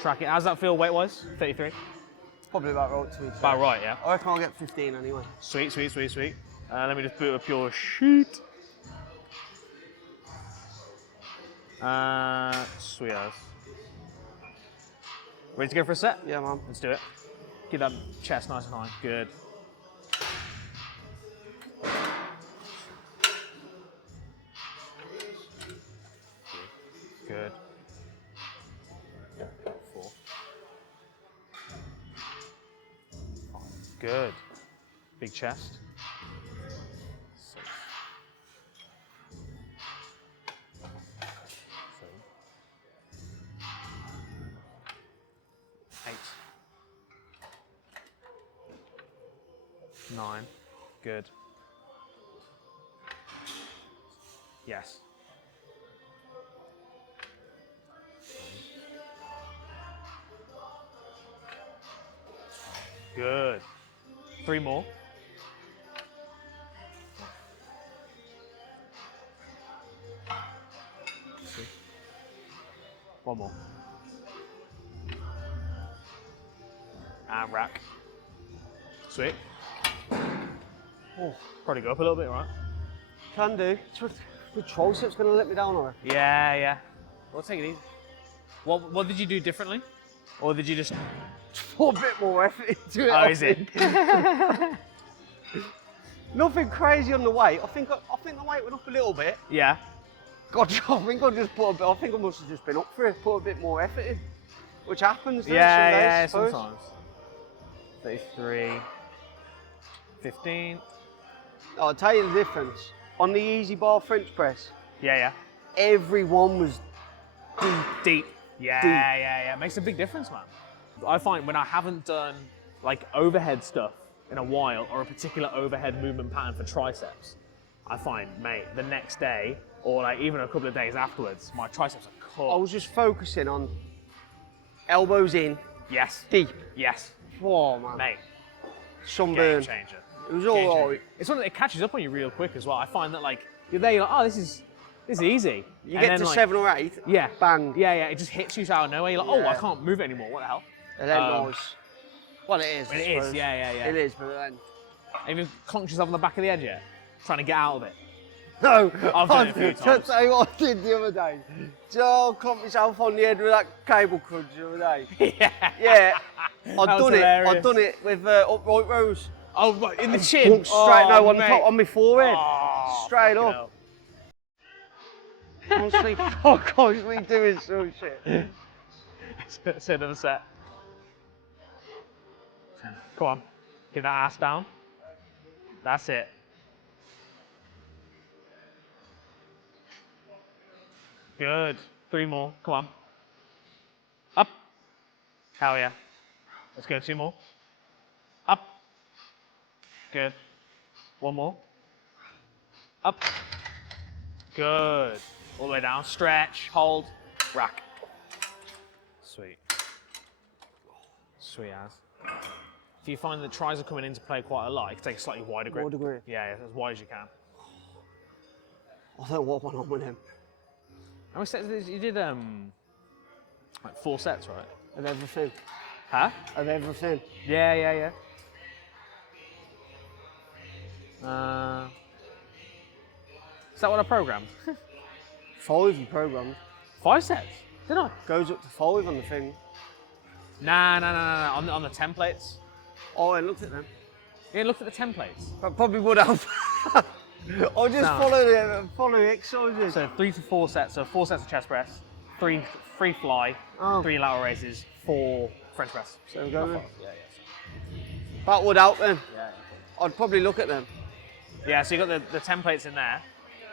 Track it. How's that feel weight-wise? 33? Probably about right to me. About right, yeah. I reckon I'll get 15 anyway. Sweet, sweet, sweet, sweet. Let me just boot up your sheet. Sweet as. Ready to go for a set? Yeah, man. Let's do it. Get that chest nice and high. Good. Good. 4. 5. Good. Big chest. 6. 7. 8. 9. Good. Yes. Good. 3 more. See. 1 more. And rack. Sweet. Oh, probably go up a little bit, right? Can do. The triceps going to let me down, or? Yeah, yeah. We'll take it easy. What did you do differently? Or did you just... Put a bit more effort into it. Oh, is it? Nothing crazy on the weight. I think the weight went up a little bit. Yeah. God, I think I just put a bit. I think I must have just been up for it. Put a bit more effort in, which happens. Yeah, some days, sometimes. 33, 15. I'll tell you the difference. On the easy bar French press, Yeah, yeah. everyone was Deep. Yeah, Deep. yeah. It makes a big difference, man. I find when I haven't done like overhead stuff in a while or a particular overhead movement pattern for triceps, I find, mate, the next day or like even a couple of days afterwards, my triceps are cut. I was just focusing on elbows in, Yes. deep. Yes. Whoa, man. Mate. Sunburn. Game changer. It was Game all changer. right. It's one that it catches up on you real quick as well. I find that like you're there, you're like, oh, this is easy. You And get then, to like, 7 or 8, Yeah. bang. Yeah, it just hits you out of nowhere. You're like, oh, I Yeah. can't move it anymore. What the hell? And then nice. Well, it is. I It is, suppose. yeah. It is, but then. Have you conked yourself on the back of the edge yet? Trying to get out of it? No, I've done it a few times. Tell you what I did the other day. Joe clomped myself on the head with that cable crunch the other day. Yeah. Yeah, That was I'd hilarious. done it with upright rows. Oh, right, in the chin? Walked straight, no, on, mate. top, on my forehead. Oh, straight fucking up. hell. Honestly, fuck, I was doing some shit. Let's hit another set. Come on. Get that ass down. That's it. Good. 3 more. Come on. Up. Hell yeah. Let's go 2 more. Up. Good. 1 more. Up. Good. All the way down. Stretch. Hold. Rack. Sweet. Sweet as. If you find that tries are coming into play quite a lot, you can take a slightly wider grip. Wider grip. Yeah, as wide as you can. I don't know what went on with him. How many sets did you did? Like 4 sets, right? Of everything. Huh? Of everything. Yeah. Is that what I programmed? 5 you programmed. 5 sets? Did I? Goes up to 5 on the thing. Nah. On the templates. Oh, I looked at them. You didn't look at the templates. I probably would have. I'll just No. follow the exercises. So 3 to 4 sets. So 4 sets of chest press, 3 free fly, Oh. 3 lateral raises, 4 French press. So we go then. Yeah. That would help then. Yeah. I'd probably look at them. Yeah. So you got the templates in there.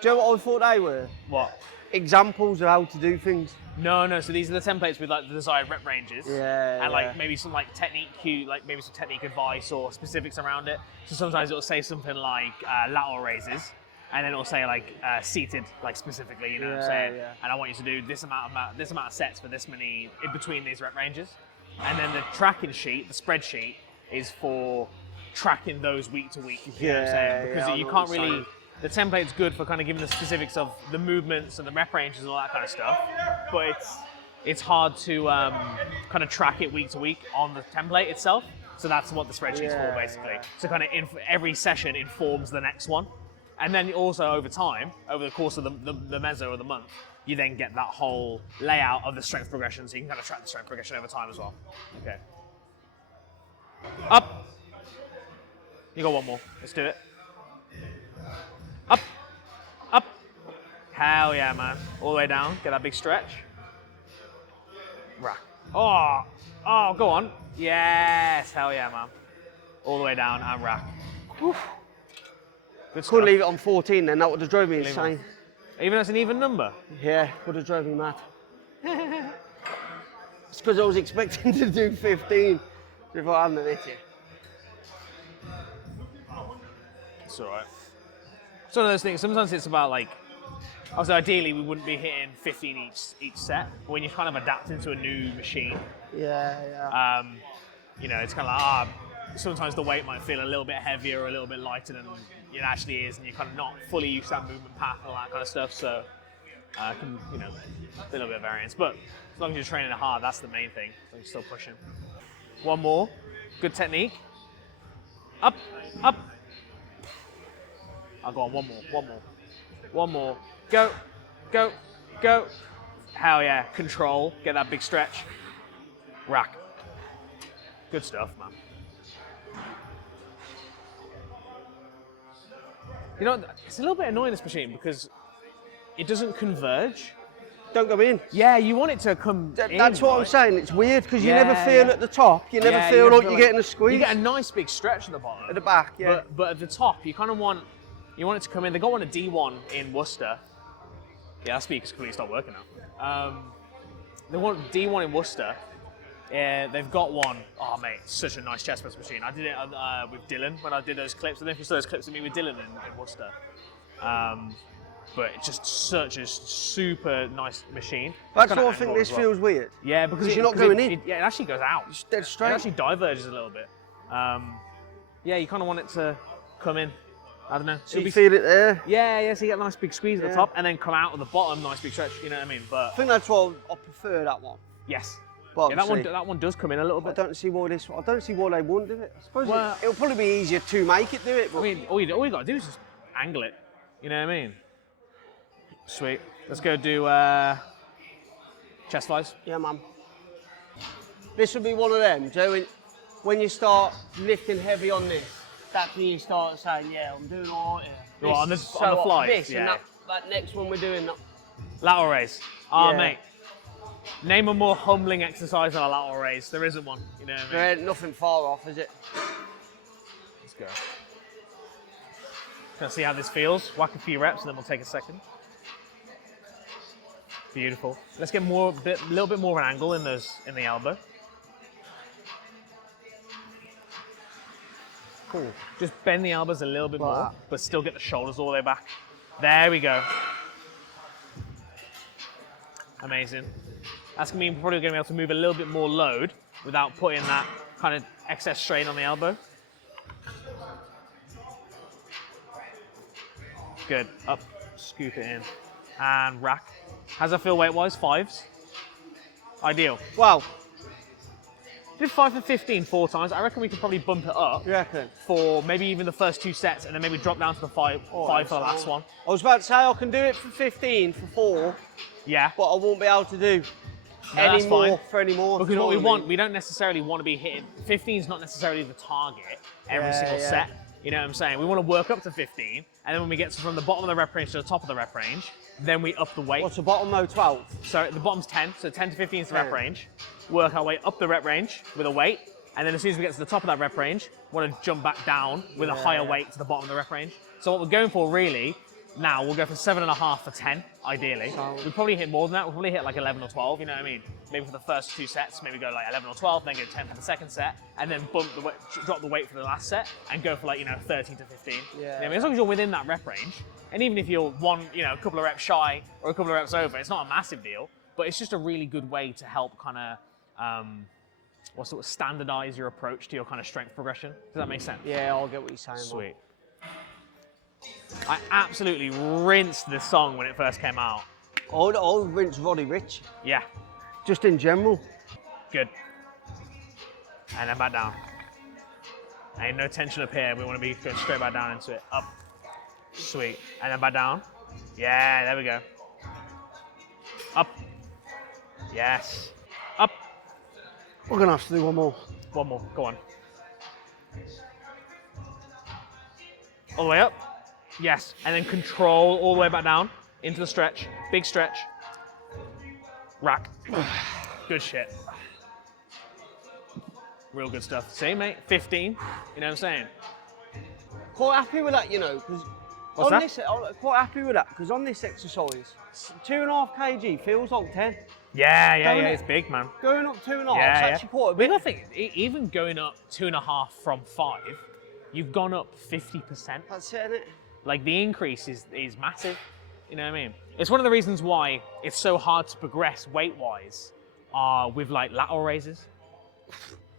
Do you know what I thought they were? What? Examples of how to do things. No. So these are the templates with like the desired rep ranges. Yeah. And like maybe some like technique cue, like maybe some technique advice or specifics around it. So sometimes it'll say something like lateral raises, and then it'll say like seated, like specifically, you know what I'm saying? Yeah. And I want you to do this amount of sets for this many in between these rep ranges. And then the tracking sheet, the spreadsheet, is for tracking those week to week. You know what I'm saying? Because I you know can't what you're really. saying. The template's good for kind of giving the specifics of the movements and the rep ranges and all that kind of stuff, but it's hard to kind of track it week to week on the template itself. So that's what the spreadsheet's for, basically. Yeah. So kind of every session informs the next one. And then also over time, over the course of the meso or the month, you then get that whole layout of the strength progression, so you can kind of track the strength progression over time as well. Okay. Up. You got one more. Let's do it. Up. Up. Hell yeah, man. All the way down. Get that big stretch. Rack. Oh. Oh, go on. Yes. Hell yeah, man. All the way down and rack. Whew. Good stuff. Couldn't leave it on 14 then, that would have drove me Leave it on. insane. Even as an even number. Yeah, would have drove me mad. It's because I was expecting to do 15 before I hadn't hit it. It's all right. It's one of those things. Sometimes it's about like, obviously ideally we wouldn't be hitting 15 each set, but when you're kind of adapting to a new machine, Yeah. you know, it's kind of like, sometimes the weight might feel a little bit heavier or a little bit lighter than it actually is, and you're kind of not fully used to that movement path and all that kind of stuff. So, can, you know, a little bit of variance. But as long as you're training it hard, that's the main thing. So you're still pushing. One more. Good technique. Up, up. I'll go on. One more. Go, go, go. Hell yeah. Control. Get that big stretch. Rack. Good stuff, man. You know, it's a little bit annoying, this machine, because it doesn't converge. Don't go in. Yeah, you want it to come in, That's what I'm right? saying. It's weird because you Yeah, never feel yeah. at the top. You never Yeah, feel you like feel you're getting a squeeze. You get a nice big stretch at the bottom. At the back, yeah. But at the top, you kind of want it to come in. They got one at D1 in Worcester. Yeah, that speaker's completely stopped working now. They want D1 in Worcester. Yeah, they've got one. Oh mate, such a nice chest press machine. I did it with Dylan when I did those clips. I don't know if you saw those clips of me with Dylan in Worcester. But it's just such a super nice machine. That's Kinda why I think angle this as well. feels weird. Yeah, because you're not going in. It actually goes out. It's dead It straight. actually diverges a little bit. Yeah, you kind of want it to come in. I don't know. So you feel it there. Yeah, so you get a nice big squeeze at the Yeah. top and then come out at the bottom, nice big stretch, you know what I mean? But I think that's why I prefer that one. yes. But Yeah, that obviously, one does come in a little I bit. don't see why this. I don't see why they wouldn't do it. I suppose Well- it'll probably be easier to make it do it. But I mean, all you got to do is just angle it. You know what I mean? Sweet. Let's go do chest flies. yeah, man. This would be one of them, Joe. When you start lifting heavy on this, that's when you start saying, "Yeah, I'm doing all right here." What, on the- This is on the so flies? This Yeah. and that next one we're doing. That, Lateral raise. Oh, Yeah. mate. Name a more humbling exercise than a lateral raise. There isn't one. You know what I mean? there ain't nothing far off, is it? Let's go. Gonna see how this feels. Whack a few reps and then we'll take a second. Beautiful. Let's get a little bit more of an angle in the elbow. Cool. Just bend the elbows a little bit Like more, that. but still get the shoulders all the way back. There we go. Amazing. That's gonna mean we're probably gonna be able to move a little bit more load without putting that kind of excess strain on the elbow. Good. Up, scoop it in, and rack. How's that feel weight-wise? Fives? Ideal. Wow. Did 5 for 15 4 times. I reckon we could probably bump it up You reckon? for maybe even the first 2 sets, and then maybe drop down to the five for the last one. I was about to say I can do it for 15 for 4, Yeah. but I won't be able to do No, any that's more fine. for any more. Because you know what we I mean? want, we don't necessarily want to be hitting 15 is not necessarily the target every Yeah, single yeah. set. You know what I'm saying? We want to work up to 15, and then when we get from the bottom of the rep range to the top of the rep range, then we up the weight. What's the bottom though? 12. So the bottom's 10, so 10 to 15 is the rep 10. range. Work our way up the rep range with a weight, and then as soon as we get to the top of that rep range, we want to jump back down with a higher weight to the bottom of the rep range. So what we're going for really, now we'll go for 7.5 for 10, ideally. Solid. We'll probably hit more than that, we'll probably hit like 11 or 12, you know what I mean? Maybe for the first 2 sets, maybe go like 11 or 12, then go 10 for the second set, and then bump the weight, drop the weight for the last set, and go for like, 13 to 15. You know what I mean? As long as you're within that rep range, and even if you're a couple of reps shy or a couple of reps over, it's not a massive deal, but it's just a really good way to help kind of, standardize your approach to your kind of strength progression. Does that make sense? Yeah, I'll get what you're saying. man. Sweet. I absolutely rinsed this song when it first came out. I'll rinse Roddy Rich. Yeah. Just in general. Good. And then back down. Ain't no tension up here. We want to be going straight back down into it. Up. Sweet. And then back down. Yeah, there we go. Up. Yes. Up. We're gonna have to do one more. One more. Go on. All the way up. Yes. And then control all the way back down into the stretch. Big stretch. Rack. Good shit. Real good stuff. See, mate? 15. You know what I'm saying? Quite happy with that, you know, because What's that? I'm quite happy with that because on this exercise, 2.5 kg feels like 10. Yeah, Don't yeah. it? It's big, man. Going up 2.5 Yeah, is yeah. actually quite a But bit. I think even going up 2.5 from 5, you've gone up 50%. That's it, innit? Like the increase is massive. You know what I mean? It's one of the reasons why it's so hard to progress weight-wise with like lateral raises.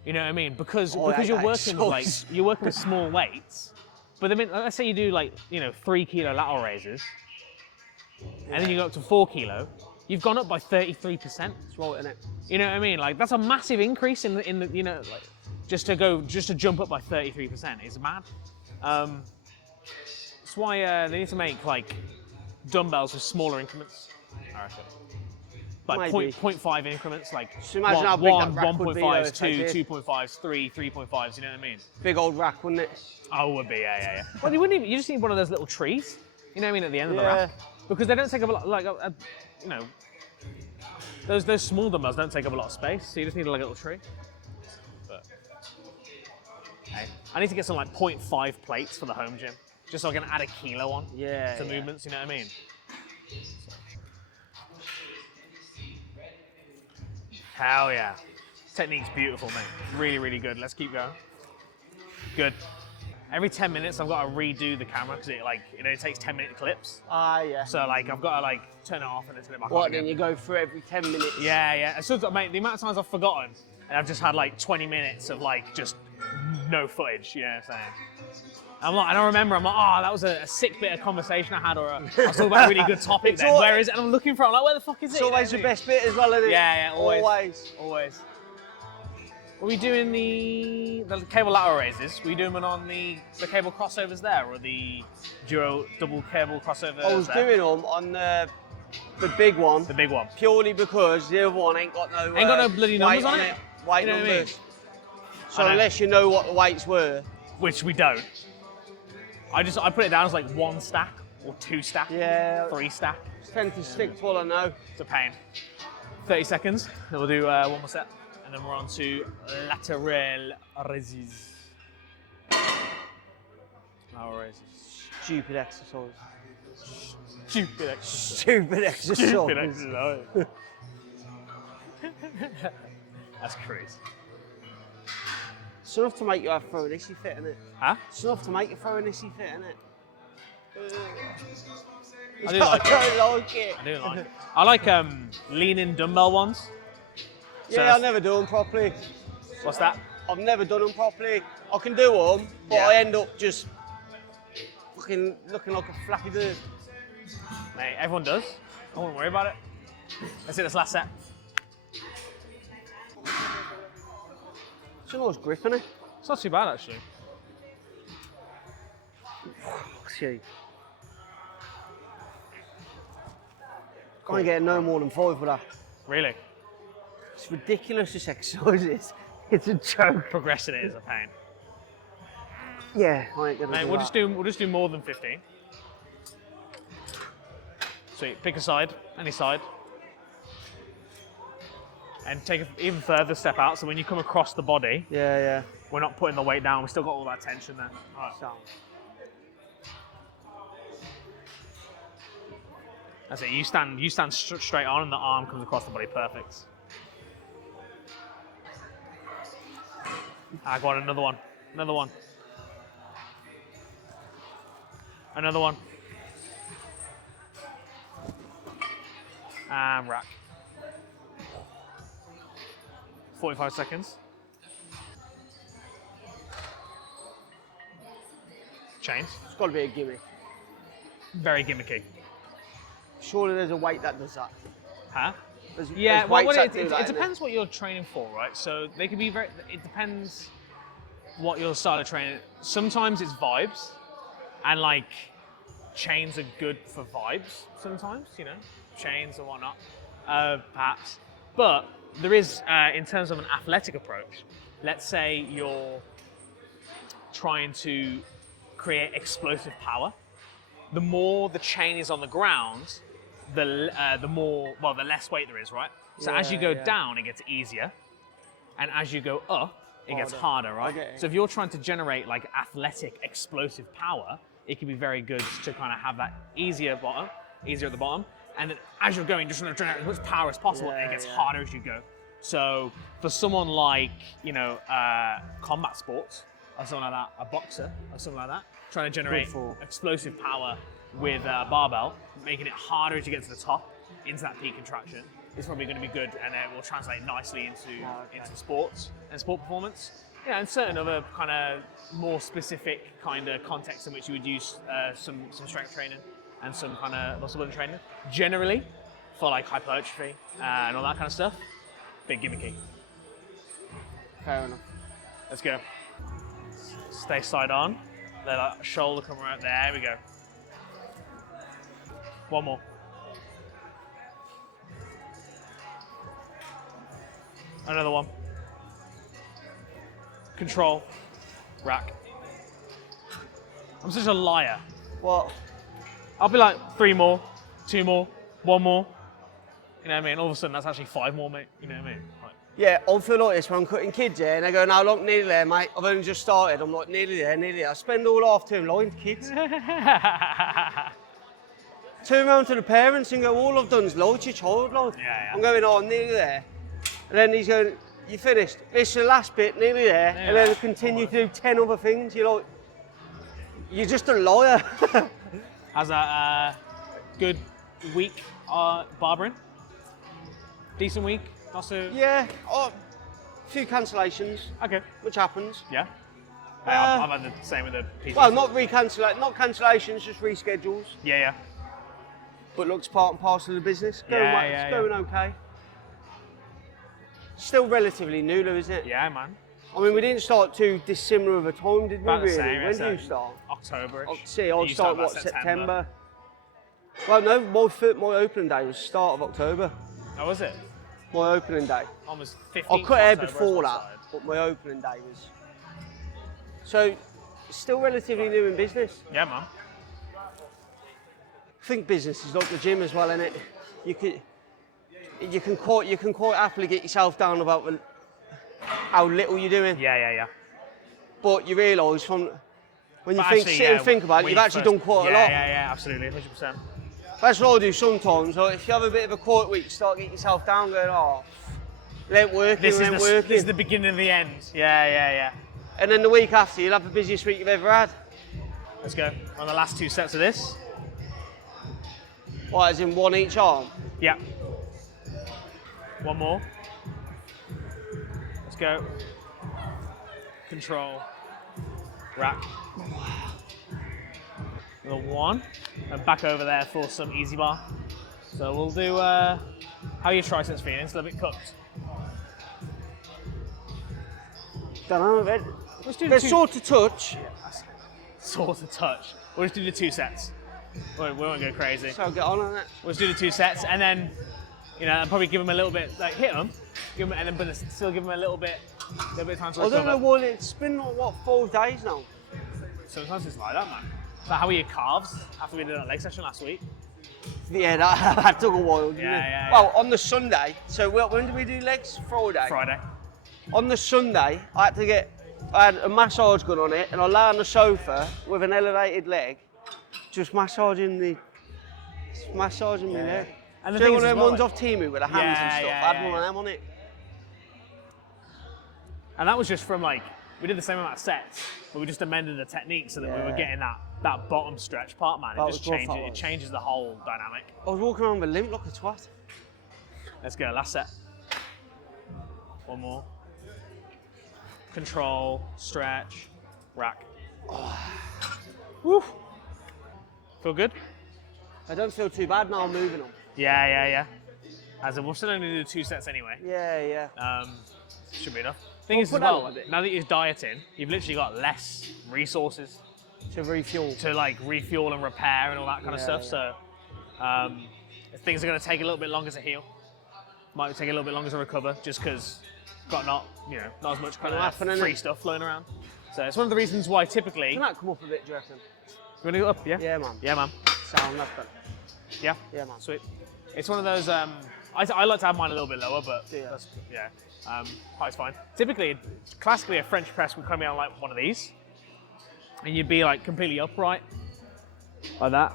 You know what I mean? Because Oh, you're that working with like exercise. you're working with small weights. But I mean, let's say you do like 3 kilo lateral raises, and then you go up to 4 kilo. You've gone up by 33%. It's right, innit? You know what I mean? Like that's a massive increase in the like just to jump up by 33% is mad. That's why they need to make like dumbbells with smaller increments. I reckon. Like Maybe. 0.5 increments, like Just imagine how big that rack would be, though, 1.5s, if they 2, did. 2.5s, 3, 3.5s. You know what I mean? Big old rack, wouldn't it? Oh, it would be, yeah. Well, you wouldn't even. You just need one of those little trees. You know what I mean? At the end of the Yeah. rack, because they don't take up a lot. Like, those small dumbbells don't take up a lot of space, so you just need like a little tree. But hey, I need to get some like 0.5 plates for the home gym, just so I can add a kilo on Yeah. to yeah. movements. You know what I mean? Hell yeah. Technique's beautiful, mate. Really, really good. Let's keep going. Good. Every 10 minutes, I've got to redo the camera because it only takes 10-minute clips. Ah, yeah. So like, I've got to turn it off and then turn it back on What, again. then you go through every 10 minutes? Yeah. So, mate, the amount of times I've forgotten and I've just had like 20 minutes of like just no footage, you know what I'm saying? I don't remember. I'm like, oh, that was a sick bit of conversation I had, or I was talking about a really good topic It's then. all- Where is it? And I'm looking for it. I'm like, where the fuck is it? It's You know always what the I mean? best bit as well, isn't it? Yeah, always. Always. Are we doing the cable lateral raises? Were you doing them on the cable crossovers there, or the double cable crossovers I was there? doing them on the big one, The big one. purely because the other one ain't got no Ain't got no bloody weight numbers on it. Weight You know what I mean? numbers. So I know. unless you know what the weights were, Which we don't. I put it down as like 1 stack, or 2 stack, yeah, 3 stack. tend to stick to what I know. It's a pain. 30 seconds, then we'll do one more set, and then we're on to lateral raises. Lateral raises. Stupid exercise. Stupid exercise. Stupid exercise. Stupid exercise. That's crazy. It's enough to make you throw an issy fit, innit? Huh? It's enough to make you throw an issy fit, innit? I do like it. I don't like it. I do like it. I like lean-in dumbbell ones. So Yeah, I that's- never do them properly. What's that? I've never done them properly. I can do them, but Yeah. I end up just fucking looking like a flappy bird. Mate, everyone does. I wouldn't worry about it. Let's hit this last set. It's a nice grip, innit? It's not too bad, actually. See. Can't get no more than 5 for that. Really. It's ridiculous, this exercise is. It's a joke. Progressing it is a pain. Yeah, I ain't gonna Mate, do we'll that. just do more than 15. Sweet. Pick a side, any side. And take an even further step out, so when you come across the body, Yeah. we're not putting the weight down, we've still got all that tension there. All right. Sound. That's it, you stand straight on and the arm comes across the body, perfect. Ah, go on, another one. Another one. Another one. And rack. 45 seconds. Chains. It's got to be a gimmick. Very gimmicky. Surely there's a weight that does that. Huh? Yeah, there's well, weights that do it that, isn't depends what you're training for, right? So they can be very. It depends what your style of training. Sometimes it's vibes, and like chains are good for vibes. Sometimes, chains and whatnot, perhaps. But there is, in terms of an athletic approach. Let's say you're trying to create explosive power. The more the chain is on the ground, the less weight there is, right? So as you go down, it gets easier, and as you go up, it gets harder, right? Okay. So if you're trying to generate like athletic, explosive power, it can be very good to kind of have that easier at the bottom, and then as you're going, just trying to generate as much power as possible, and it gets harder as you go. So for someone like combat sports or something like that, a boxer or something like that, trying to generate explosive power with a barbell, making it harder as you get to the top, into that peak contraction, is probably going to be good, and it will translate nicely into sports and sport performance. Yeah, and certain other kind of more specific kind of contexts in which you would use some strength training and some kind of muscle building training. Generally, for like hypertrophy and all that kind of stuff, bit gimmicky. Fair enough. Let's go. Stay side on. Let that shoulder come right there. We go. One more. Another one. Control. Rack. I'm such a liar. What? I'll be like 3 more, 2 more, 1 more. You know what I mean? All of a sudden, that's actually 5 more, mate. You know what I mean? Like, Yeah, I feel like this when I'm cutting kids, and they go, "Now look, nearly there, mate. I've only just started." I'm like, nearly there, nearly there. I spend all half term lying to kids. Turn around to the parents and go, "All I've done is lie to your child, like." Yeah. I'm going, "Oh, I'm nearly there." And then he's going, "You finished? This is the last bit, nearly there." Nearly and then there. continue to do 10 other things. You're like, you're just a liar. How's that good week barbering? Decent week? Not so... Yeah, a few cancellations, Okay. which happens. Yeah? Hey, I've had the same with the PC. Well, not cancellations, just reschedules. Yeah. But looks part and parcel of the business. It's going okay. Still relatively new though, isn't it? Yeah, man. I mean, we didn't start too dissimilar of a time, did we? About the Really? same. When did you start? October-ish. I'd start about September. Well, no, my opening day was start of October. Oh, was it? My opening day. Almost 15th I cut hair October before is that, outside. but my opening day was. So, still relatively new in business. Yeah, man. I think business is like the gym as well, innit? You can quite happily get yourself down about how little you're doing. Yeah. But you realise when you But sit and think about it, when you've you actually first- done quite a lot. Yeah, absolutely, 100%. That's what I do sometimes. Like, if you have a bit of a quiet week, you start getting yourself down, going, "Oh, it ain't working, This it ain't is working." the beginning of the end. Yeah. And then the week after, you'll have the busiest week you've ever had. Let's go. On the last 2 sets of this. What, as in one each arm? Yeah. One more. Let's go. Control. Rack. Another one. And back over there for some easy bar. So we'll do, how are your triceps feeling? It's a little bit cooked. Don't know, Let's do they're two. sort of touch. Sort of touch. We'll just do the 2 sets. We won't go crazy. So I'll get on it. We'll just do the 2 sets, and then, I'll probably give them a little bit, like hit them, but still give them a little bit of time to I recover. don't know why it's been like, what, 4 days now? Sometimes it's like that, man. So how are your calves after we did that leg session last week? Yeah, that took a while, didn't it? Yeah. Well, on the Sunday, so when did we do legs? Friday. On the Sunday, I had a massage gun on it, and I lay on the sofa with an elevated leg, just massaging my leg. And the Do thing you is know as one well, of those off Temu with the hands and stuff? I had one yeah. of them on it. and that was just from we did the same amount of sets, but we just amended the technique so that we were getting that bottom stretch part, man. That It just was rough, changes. that It was. changes the whole dynamic. I was walking around with a limp like a twat. Let's go. Last set. One more. Control, stretch, rack. Woo. Feel good? I don't feel too bad now, I'm moving on. Yeah. As in, we'll still only do 2 sets anyway. Yeah. Should be enough. Thing is, as well, now that you're dieting, you've literally got less resources to refuel. To like refuel and repair and all that kind of stuff. Yeah. So things are going to take a little bit longer to heal. Might take a little bit longer to recover, just because got not as much kind of free stuff flowing around. So it's one of the reasons why typically. Can that come up a bit, do you reckon? You want to go up? Yeah. Yeah, man. Yeah, man. Sound that's better. Yeah. Yeah, man. Sweet. It's one of those. I like to have mine a little bit lower, but yeah. Height's fine. Typically, classically, a French press would come in on like one of these, and you'd be like completely upright, like that,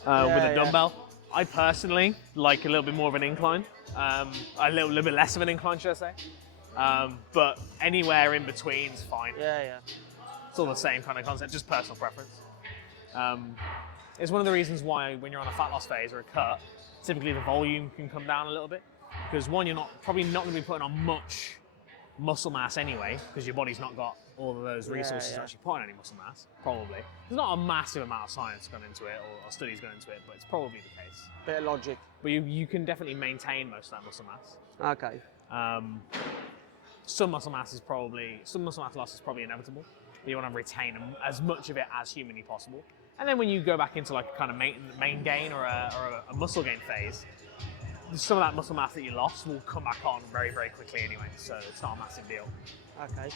with a dumbbell. I personally like a little bit more of an incline, a little bit less of an incline, should I say? But anywhere in between is fine. Yeah. It's all the same kind of concept, just personal preference. It's one of the reasons why when you're on a fat loss phase or a cut, typically the volume can come down a little bit. Because one, you're probably not going to be putting on much muscle mass anyway, because your body's not got all of those resources to actually put on any muscle mass, probably. There's not a massive amount of science gone into it or studies gone into it, but it's probably the case. Bit of logic. But you can definitely maintain most of that muscle mass. Okay. Some muscle mass loss is probably inevitable. You want to retain as much of it as humanly possible. And then when you go back into like a kind of main gain or a muscle gain phase, some of that muscle mass that you lost will come back on very, very quickly anyway, so it's not a massive deal. Okay.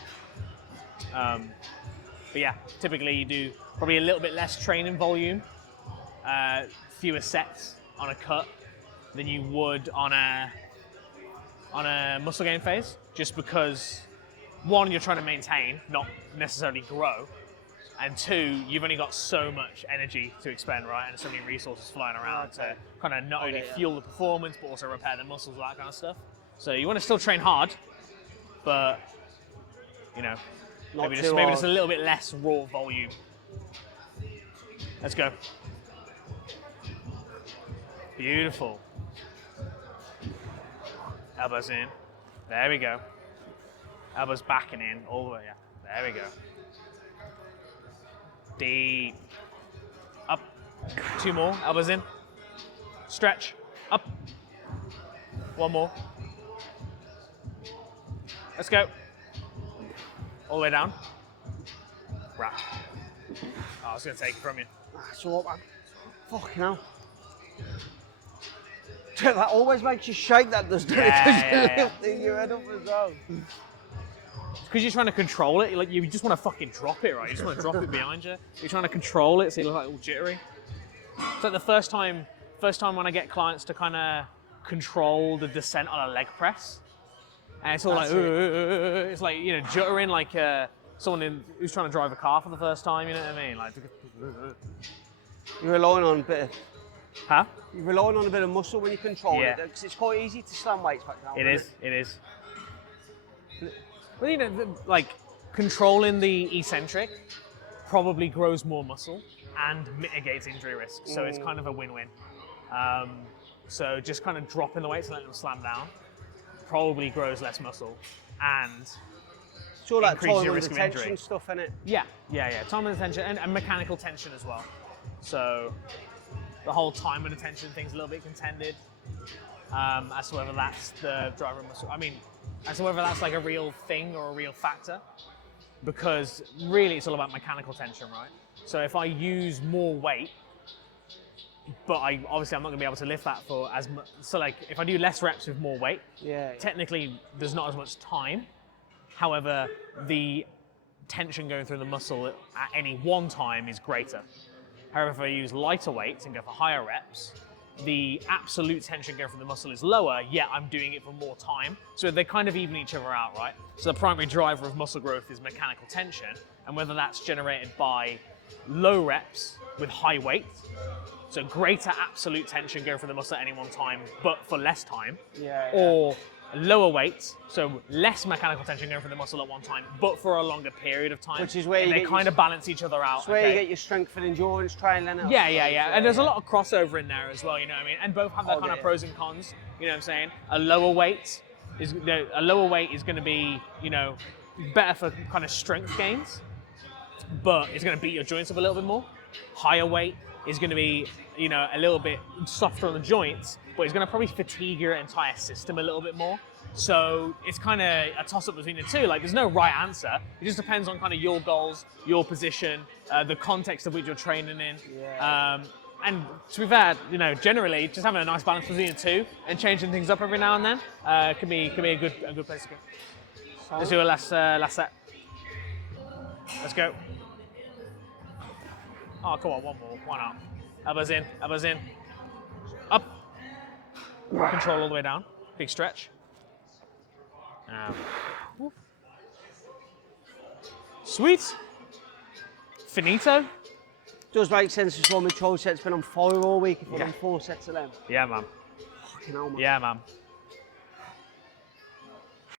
But yeah, typically you do probably a little bit less training volume, fewer sets on a cut than you would on a muscle gain phase, just because one, you're trying to maintain, not necessarily grow, and two, you've only got so much energy to expend, right? And so many resources flying around to kind of not only fuel the performance, but also repair the muscles, all that kind of stuff. So you want to still train hard, but maybe just a little bit less raw volume. Let's go. Beautiful. Elbows in. There we go. Elbows backing in all the way. Yeah. There we go. Deep. Up. 2 more. Elbows in. Stretch. Up. 1 more. Let's go. All the way down. Wrap. Oh, I was going to take it from you. That's all, man. Fucking hell. That always makes you shake, that doesn't it? Because you're lifting your head up as well. Because you're trying to control it, like you just want to fucking drop it, right? You just want to drop it behind you. You're trying to control it, so you look like all jittery. It's like the first time when I get clients to kind of control the descent on a leg press, and it's all it's like juttering like someone who's trying to drive a car for the first time. You know what I mean? Like you're relying on a bit of. Huh? You're relying on a bit of muscle when you control it, because it's quite easy to slam weights back down. It is. But like controlling the eccentric probably grows more muscle and mitigates injury risk. So it's kind of a win-win. So just kind of dropping the weights and letting them slam down probably grows less muscle and it's all that increases time your under risk of tension injury. stuff, innit? Yeah. Time under tension and mechanical tension as well. So the whole time under tension thing's a little bit contended as to whether that's the driver muscle. As to whether that's like a real thing or a real factor, because really it's all about mechanical tension, right? So if I use more weight, but I'm not going to be able to lift that for as much. So like if I do less reps with more weight, technically there's not as much time. However, the tension going through the muscle at any one time is greater. However, if I use lighter weights and go for higher reps, the absolute tension going from the muscle is lower, yet I'm doing it for more time. So they kind of even each other out, right? So the primary driver of muscle growth is mechanical tension, and whether that's generated by low reps with high weight, so greater absolute tension going from the muscle at any one time, but for less time, or lower weight, so less mechanical tension going from the muscle at one time, but for a longer period of time. Which is where they kind of balance each other out. It's where you get your strength and endurance training. Yeah. And there's a lot of crossover in there as well, you know what I mean? And both have their kind of pros and cons, you know what I'm saying? A lower weight is going to be, better for kind of strength gains, but it's going to beat your joints up a little bit more. Higher weight is going to be, you know, a little bit softer on the joints, but it's going to probably fatigue your entire system a little bit more. So it's kind of a toss-up between the two. Like, there's no right answer. It just depends on kind of your goals, your position, the context of which you're training in. Yeah. And to be fair, you know, generally, just having a nice balance between the two and changing things up every now and then can be a good place to go. Let's do a last set. Let's go. Oh, come on, one more. Why not? Elbows in, elbows in. Up. Control all the way down. Big stretch. Sweet. Finito. Does make sense as well. My triceps been on fire all week. If I've done 4 sets of them. Yeah, man. Fucking hell, man. Yeah, man.